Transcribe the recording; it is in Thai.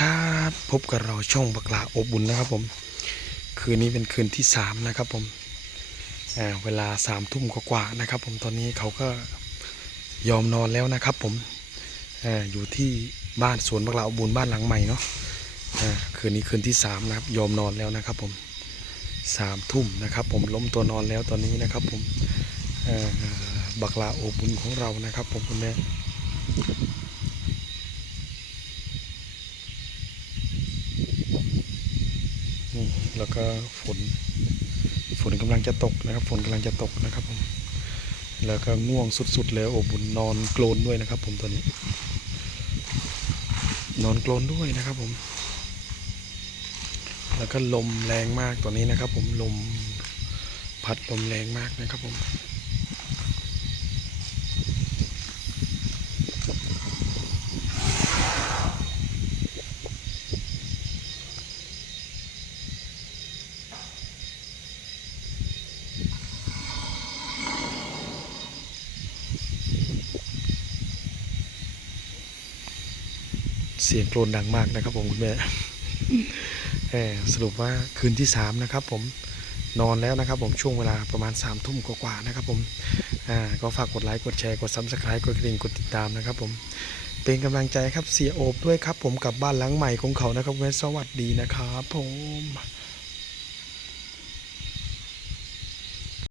ครับพบกับเราช่องบักลาอบบุญนะครับผม คืนนี้เป็นคืนที่สามนะครับผมเวลาสามทุ่มกว่าๆนะครับผมตอนนี้เขาก็ยอมนอนแล้วนะครับผมออยู่ที่บ้านสวนบักลาอบบุญบ้านหลังใหม่เนาะคืนนี้คืนที่สามนะครับ ยอมนอนแล้วนะครับผมสามทุ่มนะครับผมล้มตัวนอนแล้วตอนนี้นะครับผมบักลาอบบุญของเรานะครับผมคุณแม่ นี่แล้วก็ฝน ฝนกำลังจะตกนะครับ ฝนกำลังจะตกนะครับผม แล้วก็ง่วงสุดๆเลยโอบุญนอนโกลนด้วยนะครับ ผมตอนนี้ นอนโกลนด้วยนะครับผม แล้วก็ลมแรงมากตอนนี้นะครับ ผมลมพัดลมแรงมากนะครับผม เสียงโกลนดังมากนะครับผมคุณแม่สรุปว่าคืนที่สามนะครับผมนอนแล้วนะครับผมช่วงเวลาประมาณสามทุ่มกว่าๆนะครับผมก็ฝากกดไลค์กดแชร์กดซับสไครต์กดกระดิ่งกดติดตามนะครับผมเป็นกำลังใจครับเสียโอบด้วยครับผมกับบ้านหลังใหม่ของเขานะครับแม่สวัสดีนะครับผม